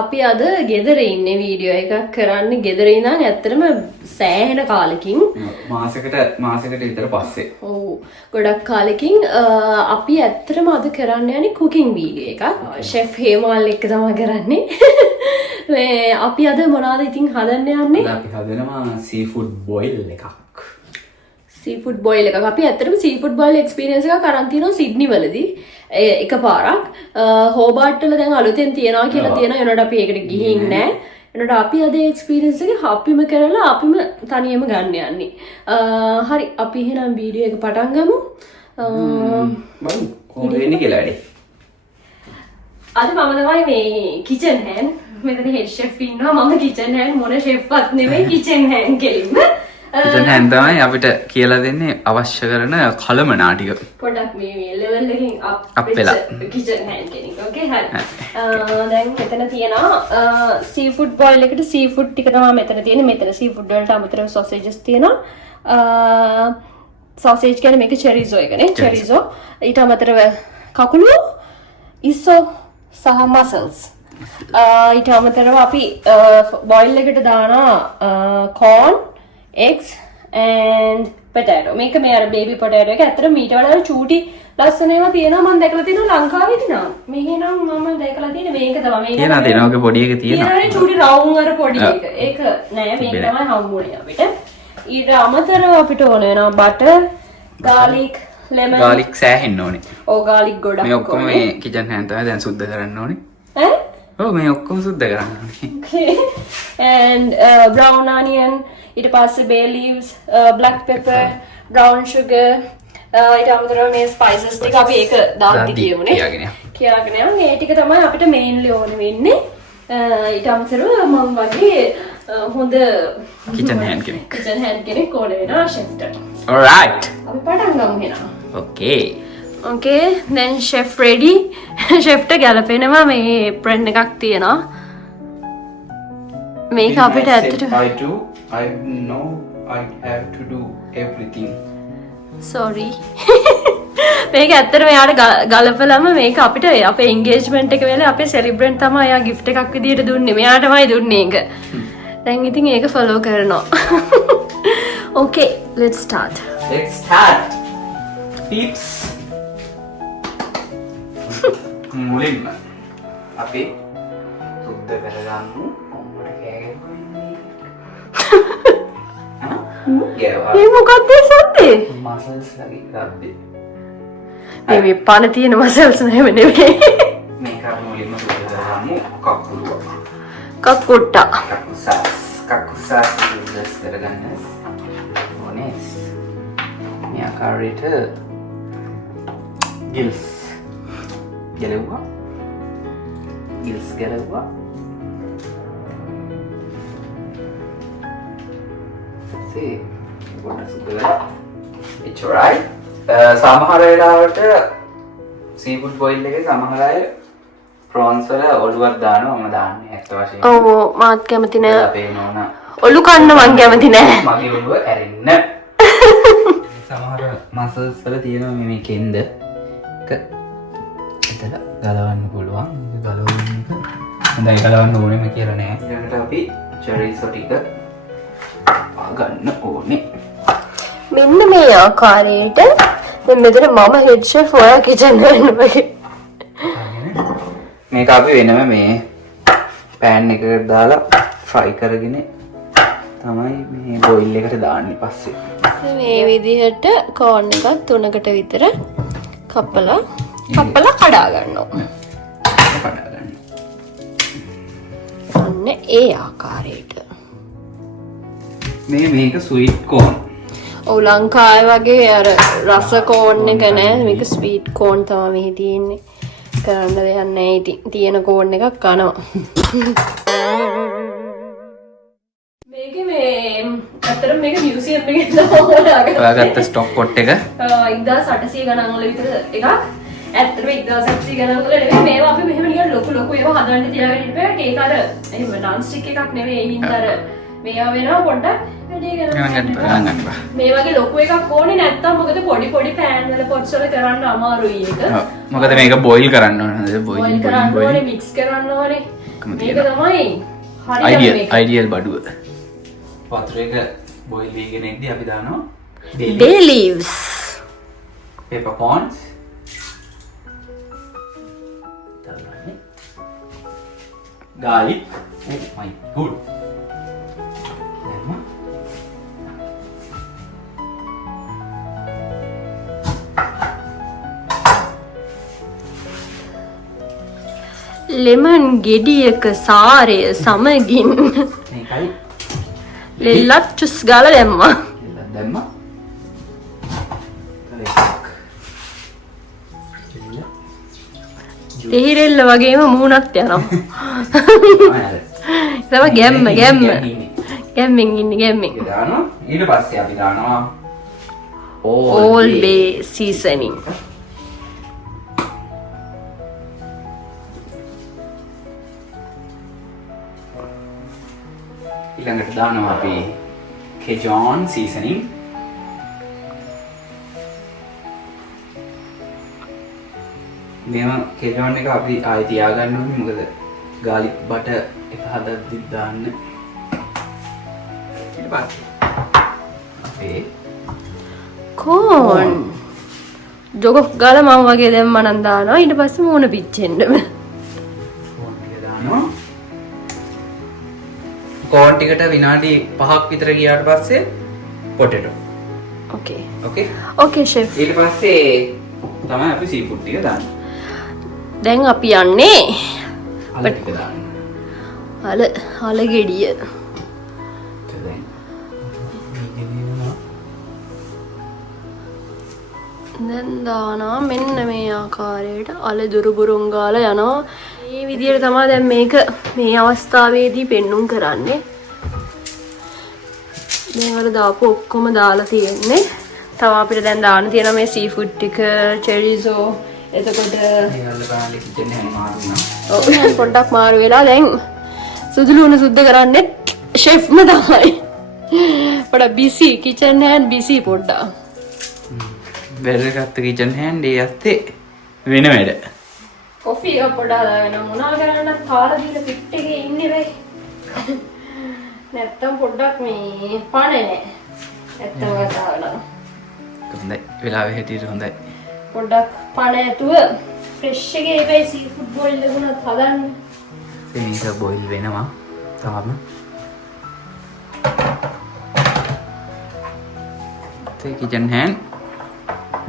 අපි අද ගෙදර ඉන්නේ වීඩියෝ එකක් කරන්නේ ගෙදර ඉඳන් ඇත්තටම සෑහෙන කාලෙකින් මාසෙකට විතර පස්සේ. ඔව් ගොඩක් කාලෙකින් අපි ඇත්තටම අද කරන්න යන්නේ කුකින් වීඩියෝ එකක්. ෂෙෆ් හේමාල් එක්ක තමයි කරන්නේ. මේ අපි අද මොනවද ඉතින් හදන්න යන්නේ? අපි හදනවා සීෆුඩ් බොයිල් එකක්. සීෆුඩ් බොයිල් එකක්. අපි ඇත්තටම සීෆුඩ් බොයිල් එක්ස්පීරියන්ස් එකක් අරන් තිනවා සිඩ්නි වලදී. එකපාරක් හෝබාට් වල දැන් අලුතෙන් තියනවා කියලා තියෙනවා. ඒනට අපි ඒකට ගිහින් නැහැ. ඒනට අපි අද එක්ස්පීරියන්ස් එක අපිම කරලා අපිම තනියම ගන්න යන්නේ. හරි අපි එහෙනම් වීඩියෝ එක පටන් ගමු. බලමු කොහොමද වෙන්නේ කියලා වැඩි. අද මම තමයි මේ කිචන් හෑන්ඩ්. මෙතන හෙඩ් ෂෙෆ් ඉන්නවා. මම කිචන් හෑන්ඩ් මොන ෂෙෆ්වත් නෙමෙයි කිචන් හෑන්ඩ් කෙලින්ම. කිචන් හෑන්ඩ් තමයි අපිට කියලා දෙන්නේ අවශ්‍ය කරන කලමනා ටික. පොඩක් මේ ලෙවල් එකකින් අප් වෙලා කිචන් හෑන්ඩ් කෙනෙක්. ඕකේ හරි. දැන් මෙතන තියෙනවා සීෆුඩ් බොයිල් එකට සීෆුඩ් ටික තමයි මෙතන තියෙන්නේ. මෙතන සීෆුඩ් වලට අමතරව සොසේජස් තියෙනවා. සොසේජ් කියන්නේ මේක චෙරිසෝ එකනේ. චෙරිසෝ ඊට අමතරව කකුළු ඉස්සෝ සහ මසල්ස්. ඊට අමතරව අපි බොයිල් එකට දානවා corn, eggs and potato. මේක මේ අර baby potato එක ඇත්තට මීට වඩා චූටි ලස්සන ඒවා තියෙනවා. මම දැකලා තියෙනවා ලංකාවේදී නම්. මෙහි නම් මම දැකලා තියෙන්නේ මේක තමයි. මේක තියෙනවා ඔගේ පොඩි එක තියෙනවා. තියෙනනේ චූටි රවුම් අර පොඩි එක. ඒක නෑ මේක තමයි හම්බුනේ අපිට. ඊට අමතරව අපිට ඕන වෙනවා butter, garlic, lemon. garlic සෑහෙන්න ඕනේ. ඔව් garlic ගොඩක්. මේ ඔක්කොම මේ කිචන් හෑන්ඩ් තමයි දැන් සුද්ධ කරන්න ඕනේ. ඈ? ඔව් මේ ඔක්කොම සුද්ධ කරන්න ඕනේ. Okay. And brown onion, ඊට පස්සේ bay leaves, black pepper, brown sugar, ඊට අමතරව මේ spices ටික අපි ඒක දාද්දි කියමුනේ. කියාගෙන යමු. මේ ටික තමයි අපිට mainly ඕනේ වෙන්නේ. ඊට අමතරව මම වගේ හොඳ කිචන් හෑන්ඩ් කෙනෙක්. කිචන් හෑන්ඩ් කෙනෙක් ඕනේ වෙනවා ෂෙෆ්ට. alright. අපි පටන් ගමු එහෙනම්. okay. Okay, then chef ready. ෂෙෆ්ට ගැලපෙනවා මේ apron එකක් තියෙනවා. මේක අපිට ඇත්තට I know I have to do everything. sorry. මේක ඇත්තට මෙයාට ගලපලම මේක අපිට අපේ engagement එක වෙලේ අපේ celebrant තමයි යා gift එකක් විදියට දුන්නේ. මෙයාටමයි දුන්නේ ඒක. දැන් ඉතින් ඒක follow කරනවා. okay, let's start. Let's start. Tips. මුලින්ම අපි සුද්ධ කරගමු. ඔම්බට කෑගහන්නේ. මේ මොකක්ද සද්දේ? මසල්ස් ලගේ ගද්දේ. මේ පණ තියෙන මසල්ස් නෙමෙයි නෙමෙයි. මේක අපි මුලින්ම සුද්ධ කරගමු. කකුලුව. කකුට්ටා. කකුසාස් සුද්ධ කරගන්න ඕනේ. මේ ආකාරයට ගිල්ස් ගැලෙව්වා. ගිල්ස් ගැලෙව්වා. see පොඩ්ඩක් සුද්ධ කරලා it's alright. සමහර වෙලාවට සීෆුඩ් බොයිල් එකේ සමහර අය ප්‍රෝන්ස් වල ඔලුවක් දානවා. මම දාන්නේ ඇත්ත වශයෙන්ම. ඔව් මාත් කැමති නෑ. අපේ නෝනා ඔලු කන්න මං කැමති නෑ. මගේ ඔලුව ඇරෙන්න. සමහර මසල්ස් වල තියෙනවා මේ කෙන්ද එක එතන ගලවන්න පුළුවන්. ඒක ගලවන්න එක හොඳයි ගලවන්න ඕනෙම කියලා නෑ. ඊළඟට අපි චෙරිසෝ ටික ගන්න ඕනේ. මෙන්න මේ ආකාරයට දැන් මෙතන මම හෙඩ් ෂෙෆ් ඔයා කිචන් හෑන්ඩ් වගේ. මේක අපි වෙනම මේ පෑන් එකකට දාලා ෆ්‍රයි කරගෙන තමයි මේ බොයිල් එකට දාන්නේ පස්සේ. මේ විදිහට කෝන් එකක් 3කට විතර කපලා කඩා ගන්නවා. කඩා ගන්න. අන්න ඒ ආකාරයට. මේක ස්වීට් කෝන්. ඔව් ලංකාවේ වගේ අර රස කෝන් එක නෑ. මේක ස්වීට් කෝන් තමයි මෙහි තියෙන්නේ. කරන්න දෙයක් නෑ. ඉතින් තියෙන කෝන් එකක් කනවා. මේකේ මේ අතර මේක මියුසියම් එකේ දාලා ඔයාගත්ත ස්ටොක් පොට් එක 1800 ගණන් වල විතර එකක්. ඇත්තටම 1800 ගණන් වල නෙමෙයි. මේවා අපි මෙහෙම නිකන් ලොකු ඒවා හදන්න තියාගෙන ඉන්න ඒක අර එහෙම non stick එකක් නෙමෙයි. ඒ හින්දා අර මේවා වෙනවා පොඩ්ඩක් වැඩි ගන්න. මේ වගේ ලොකු එකක් ඕනේ නැත්තම් මොකද පොඩි පෑන් වල පොට්ස් වල කරන්න අමාරුයි ඒක. මොකද මේක බොයිල් කරන්න ඕනේ. බොයිල් කරන්න ඕනේ, මික්ස් කරන්න ඕනේ. එක්කම මේක තියෙනවා. තමයි ideal බඩුව. වතුර එක boil වෙගෙන ඉඳි අපි දානවා bay leaves. peppercorns. garlic. Oh my god. lemon ගෙඩියක සාරය සමගින් මේකයි ලෙල්ලක් චුස් ගාලා දැම්මා. ලෙල්ලක් දැම්මා. දෙහිරෙල්ල වගේම මූණත් යනවා. තව ගැම්මෙන් ඉන්නේ ගැම්මෙන්. දානවා. ඊට පස්සේ අපි දානවා all bay seasoning. ඊළඟට දානවා අපි Cajun seasoning. මේව Cajun එක අපි ආයෙ තියාගන්න ඕනේ මොකද garlic butter එක හදද්දි දාන්න. ඊට පස්සේ අපේ corn ජොගක් ගාලා මම වගේ දැම්ම නම් දානවා. ඊට පස්සේ මූණ පිච්චෙන්න. corn ටික දානවා. corn ටිකට විනාඩි 5ක් විතර ගියාට පස්සේ potato. Okay chef. ඊට පස්සේ තමයි අපි seafood ටික දාන්නේ. දැන් අපි යන්නේ අල ටික දාන්න. අල ගෙඩිය. දැන් දානවා මෙන්න මේ ආකාරයට අල දුරුබුරුන් ගාලා යනවා. මේ විදිහට තමයි දැන් මේක මේ අවස්ථාවේදී පෙන්눔 කරන්නේ. මේවල දාපු ඔක්කොම දාලා තියෙන්නේ. තව අපිට දැන් දාන්න තියෙන මේ සීෆුඩ් ටික, chorizo, එතකොට ඒවල බලන්න කිචන් එක මාරු වුණා. ඔව් පොඩ්ඩක් මාරු වෙලා දැන් සුදු ලුණු සුද්ධ කරන්නේ ෂෙෆ්ම තමයි. පොඩ බිසි කිචන් හෑන්ඩ් බිසි පොඩ්ඩක්. බැරගත්ත කිචන් හෑන්ඩ් ඒ අස්සේ වෙන වැඩ. කොෆි එක පොඩ්ඩක් දාගෙන මොනවා කරන්න කාර දීලා පිට් එකේ ඉන්නේ වෙයි. නැත්තම් පොඩ්ඩක් මේ පණේ නෑ. නැත්තම් වතාවලා. හොඳයි. වෙලාවෙ හැටියට හොඳයි. පොඩ්ඩක් පණ ඇතුව ෆ්‍රෙෂ් එකේ වෙයි සීෆුඩ් බෝයිල් එකුණත් හදන්න. මේක බෝයිල් වෙනවා. තාම. තේ කිචන් හෑන්ඩ්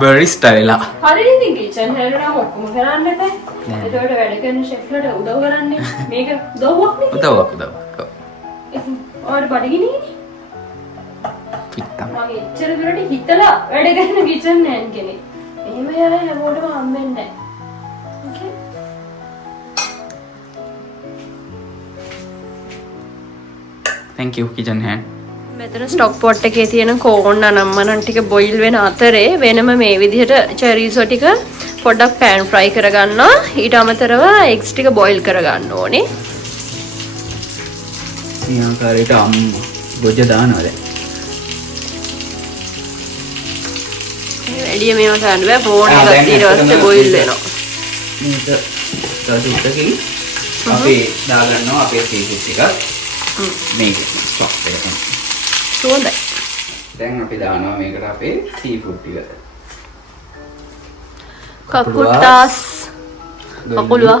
බරිස්ටා වෙලා. හරියට ඉතින් කිචන් හෑන්ඩ් නම් ඔක්කොම කරන්න එපා. ඒකට වැඩ කරන ෂෙෆ්ලට උදව් කරන්නේ. මේක උදව්වක් නේ. උදව්වක්. ඔයාලට බඩගිනිනේ. පිටතම. මම එච්චර දුරට හිතලා වැඩ කරන කිචන් හෑන්ඩ් කෙනෙක්. එහෙම යයි හැමෝටම හම්බෙන්නේ නැහැ. ඕකේ. thank you kitchen hand. මෙතන ස්ටොක් පොට් එකේ තියෙන කෝන් අනම්මනන් ටික බොයිල් වෙන අතරේ වෙනම මේ විදිහට chorizo ටික පොඩ්ඩක් pan fry කරගන්නවා. ඊට අමතරව eggs ටික boil කරගන්න ඕනේ. මේ ආකාරයට ගොජ දානවා දැන්. එළිය මේවා ගන්න බෑ ෆෝන් එකත් ඊට පස්සේ boil වෙනවා. මේක තවදුරටකින් අපි දාගන්නවා අපේ සීෆුඩ් ටික. මේක ස්ටොක් එකට. සුවඳයි. දැන් අපි දානවා මේකට අපේ සීෆුඩ් ටික. කකුටාස් කකුලුවා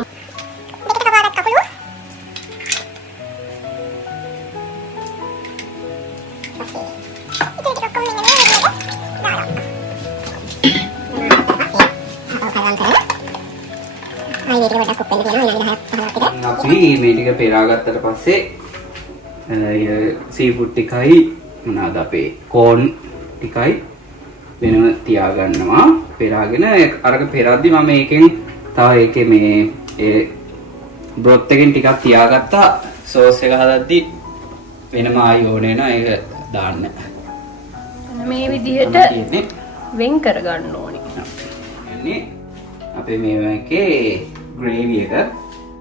අපි මේ ටික පෙරාගත්තට පස්සේ සීෆුඩ් ටිකයි මොනවාද අපේ කෝන් ටිකයි වෙනම තියාගන්නවා. පෙරාගෙන අරක පෙරද්දි මම මේකෙන් තව ඒකේ මේ ඒ බ්‍රොත් එකෙන් ටිකක් තියාගත්තා. සෝස් එක හදද්දි වෙනම ආයි ඕනේ නෑ ඒක දාන්න. මේ විදිහට වෙන් කරගන්න ඕනේ. එන්නේ අපේ මේකේ ග්‍රේවි එක.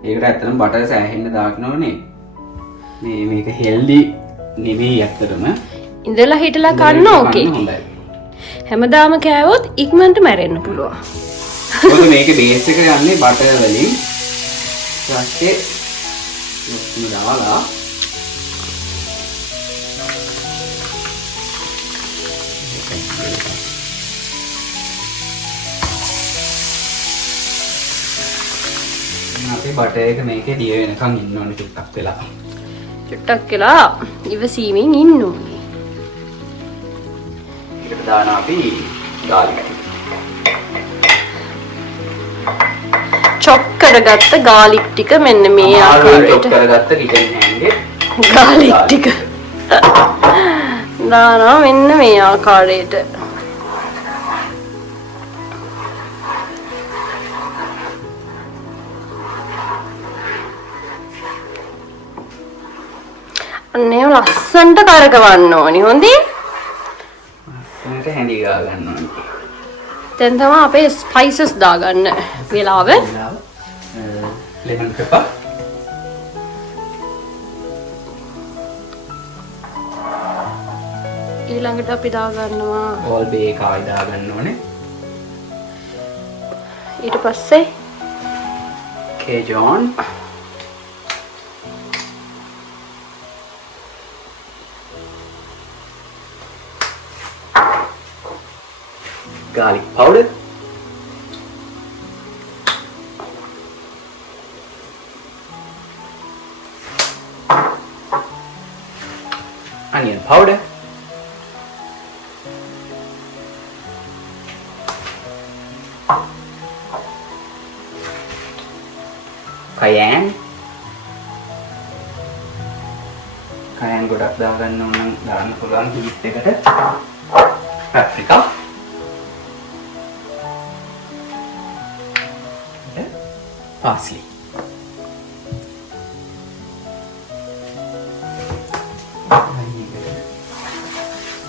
ඒකට ඇත්තටම බටර් සෑහෙන්න දාන්න ඕනේ. මේක හෙල්දි නෙමෙයි ඇත්තටම. ඉඳලා හිටලා කන්න ඕකේ. හැමදාම කෑවොත් ඉක්මනට මැරෙන්න පුළුවන්. මොකද මේකේ බේස් එක යන්නේ බටර් වලින්. ඊපස්සේ ඔක්කොම දාලා අපි බටර් එක මේකේ දිය වෙනකන් ඉන්න ඕනේ ටිකක් වෙලා. චුට්ටක් වෙලා ඉවසීමෙන් ඉන්න ඕනේ. ඒකට දාන අපි ගාලික්. චොප් කරගත්ත ගාලික් ටික මෙන්න මේ ආකාරයට. චොප් කරගත්ත කිචන් හෑන්ගේ ගාලික් ටික දානවා මෙන්න මේ ආකාරයට. අනේ ලස්සන්ට කරකවන්න ඕනි හොඳින්. ලස්සනට හැඳි ගා ගන්න ඕනේ. දැන් තමයි අපේ ස්පයිසස් දාගන්න වෙලාව. Lemon pepper. ඊළඟට අපි දාගන්නවා ඕල් බේ කායි දා ගන්න ඕනේ. ඊට පස්සේ කේජෝන්. garlic powder, onion powder, cayenne ගොඩක් දාගන්න ඕන නම් දාන්න පුළුවන් කීස් එකට. paprika, parsley.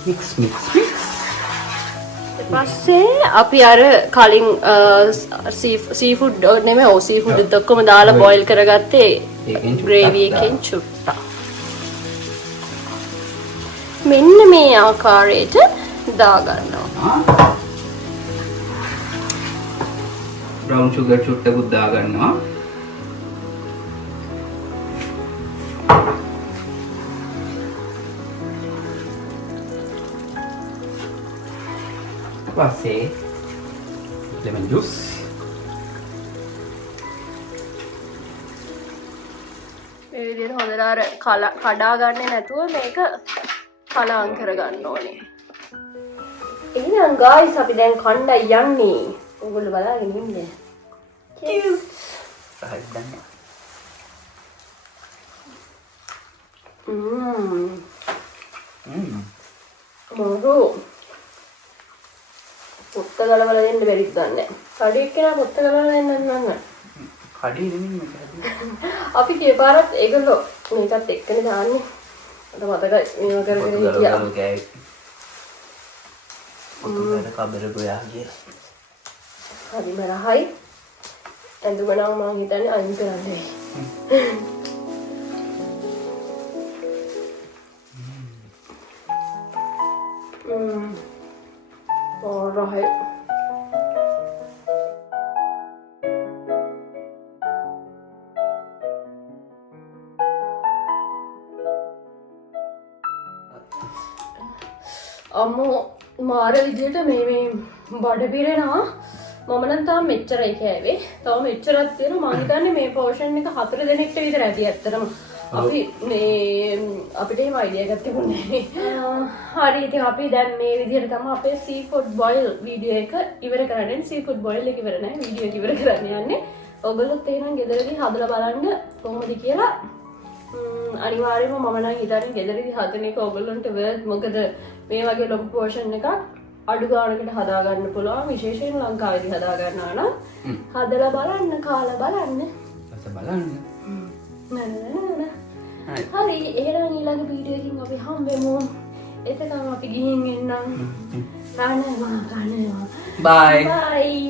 mix. පස්සේ අපි අර කලින් සීෆුඩ් නෙමෙයි සීෆුඩ් ඔක්කොම දාලා බොයිල් කරගත්තේ ග්‍රේවි එකෙන් චුට්ටක් මෙන්න මේ ආකාරයට දාගන්නවා. brown sugar චුට්ටකුත් දාගන්නවා. පස්සේ lemon juice, මේ විදිහට හොඳට අර කඩා ගන්නේ නැතුව මේක කලවම් කරගන්න ඕනේ. එහෙනම් guys අපි දැන් කණ්ඩායි යන්නේ. ඔයගොල්ලෝ බලාගෙන ඉන්න. cheers. මොකෝ පොත්ත ගලවලා දෙන්න බැරිද දන්නේ. කඩේ එක්කෙනා පොත්ත ගලවලා දෙන්න නංග. කඩේ නෙමෙයි මේක. අපි කීපාරත් ඒගොල්ලෝ මේකත් එක්කනේ දාන්නේ. මට මතකයි මේව කරගෙන හිටියා. ඔතන කබර ගෝයා කියලා. හරි මරහයි. ඇඳුම නම් මම හිතන්නේ අයින් කරන්නේ. Alright. අම්මෝ මාර විදියට මේ බඩ පිරෙනවා. මම නම් තාම මෙච්චරයි කෑවේ. තව මෙච්චරක් තියෙනවා. මම හිතන්නේ මේ පෝෂන් එක 4 දෙනෙක්ට විතර ඇති ඇත්තටම. අපි මේ අපිට එහෙම අයිඩියා එකක් තිබුණේ නැහැ. හරි ඉතින් අපි දැන් මේ විදිහට තමයි අපේ සීෆුඩ් බොයිල් වීඩියෝ එක ඉවර කරන්නේ. සීෆුඩ් බොයිල් එක ඉවර නැහැ. වීඩියෝ එක ඉවර කරන්න යන්නේ. ඔයගොල්ලොත් එහෙනම් ගෙදරදී හදලා බලන්න කොහොමද කියලා. අනිවාර්යයෙන්ම මම නම් හිතන්නේ ගෙදරදී හදන එක ඔයගොල්ලන්ට worth. මොකද මේ වගේ ලොකු පෝෂන් එකක් අඩු ගානකට හදා ගන්න පුළුවන්. විශේෂයෙන් ලංකාවේදී හදා ගන්නවා නම් හදලා බලන්න, කාලා බලන්න. බලන්න. හරි එහෙනම් ඊළඟ වීඩියෝ එකකින් අපි හම්බෙමු. එතකන් අපි ගිහින් එන්නම්. කනවා. Bye. Bye.